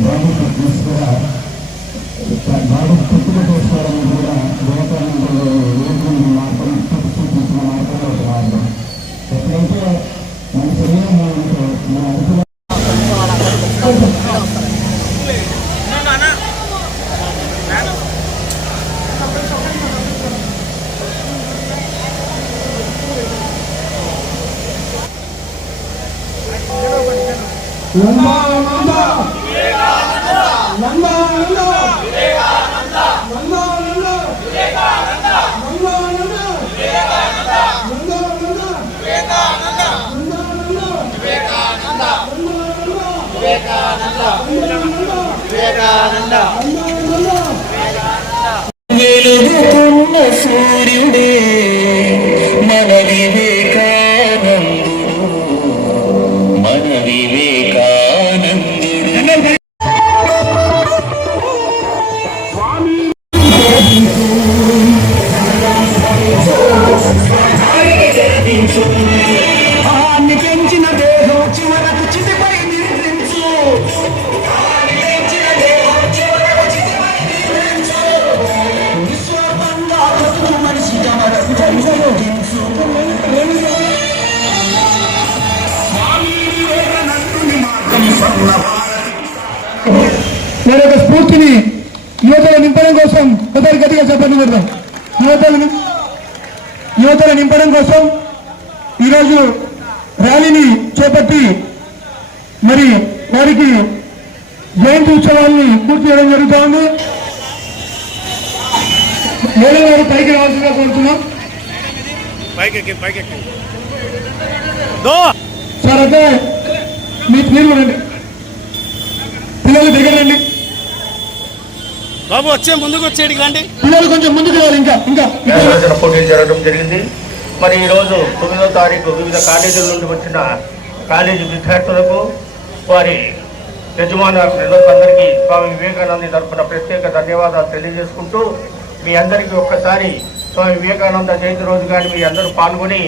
బాబుకి తీసుకురా బాబు పుట్టుక చేసుకోవడం కూడా వివేకానందలో ఏది మార్గం చూపించిన మార్గంలో ఒక మార్గం ఎప్పుడైతే మన శరీరం మనకు వివేకానంద. వివేకానంద వెలుగుతున్న స్ఫూర్తిని యువతలో నింపడం కోసం ఒకసారి గట్టిగా చెప్పండి కొడదాం. యువతలు నిం- యువతలు నింపడం కోసం ఈరోజు ర్యాలీని చేపట్టి మరి వారికి జయంతి ఉత్సవాన్ని పూర్తి చేయడం జరుగుతూ ఉంది వేరే వారు పైకి రావాల్సిందిగా కోరుతున్నాం. సార్ అయితే మీ మీరు పిల్లలు దగ్గర బాబు వచ్చే ముందుకు వచ్చేటికి రండి. పిల్లలు కొంచెం ముందుకు రావాలి ఇంకా ఇంకా. పోటీలు జరగడం జరిగింది. మరి ఈరోజు తొమ్మిదో తారీఖు వివిధ కాలేజీల నుండి వచ్చిన కాలేజీ విద్యార్థులకు వారి యజమానులకు అందరికీ స్వామి వివేకానంద తరపున ప్రత్యేక ధన్యవాదాలు తెలియజేసుకుంటూ మీ అందరికీ ఒక్కసారి స్వామి వివేకానంద జయంతి రోజు కానీ మీ అందరూ పాల్గొని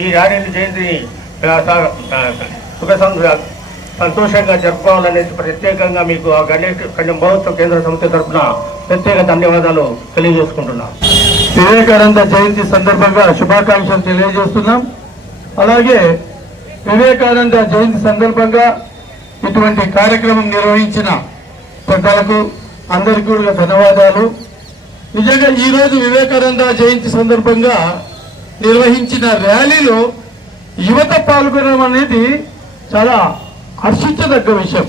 ఈ ర్యాలీని జయంతిని సుఖ సంతోషంగా జరుపుకోవాలనేది ప్రత్యేకంగా మీకు ఆ గణేష్ కళ్యాణ మహోత్సవ కేంద్ర సంస్థ తరఫున ప్రత్యేక ధన్యవాదాలు తెలియజేసుకుంటున్నాం. వివేకానంద జయంతి సందర్భంగా శుభాకాంక్షలు తెలియజేస్తున్నాం. అలాగే వివేకానంద జయంతి సందర్భంగా ఇటువంటి కార్యక్రమం నిర్వహించిన పెద్దలకు అందరికీ కూడా ధన్యవాదాలు. నిజంగా ఈరోజు వివేకానంద జయంతి సందర్భంగా నిర్వహించిన ర్యాలీలో యువత పాల్గొనడం అనేది చాలా హర్షించదగ్గ విషయం.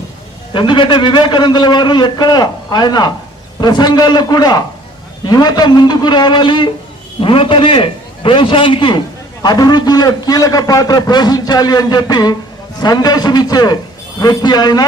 ఎందుకంటే వివేకానందుల వారు ఎక్కడ ఆయన ప్రసంగాల్లో కూడా యువత ముందుకు రావాలి యువతనే దేశానికి అభివృద్ధిలో కీలక పాత్ర పోషించాలి అని చెప్పి సందేశం ఇచ్చే వ్యక్తి ఆయన.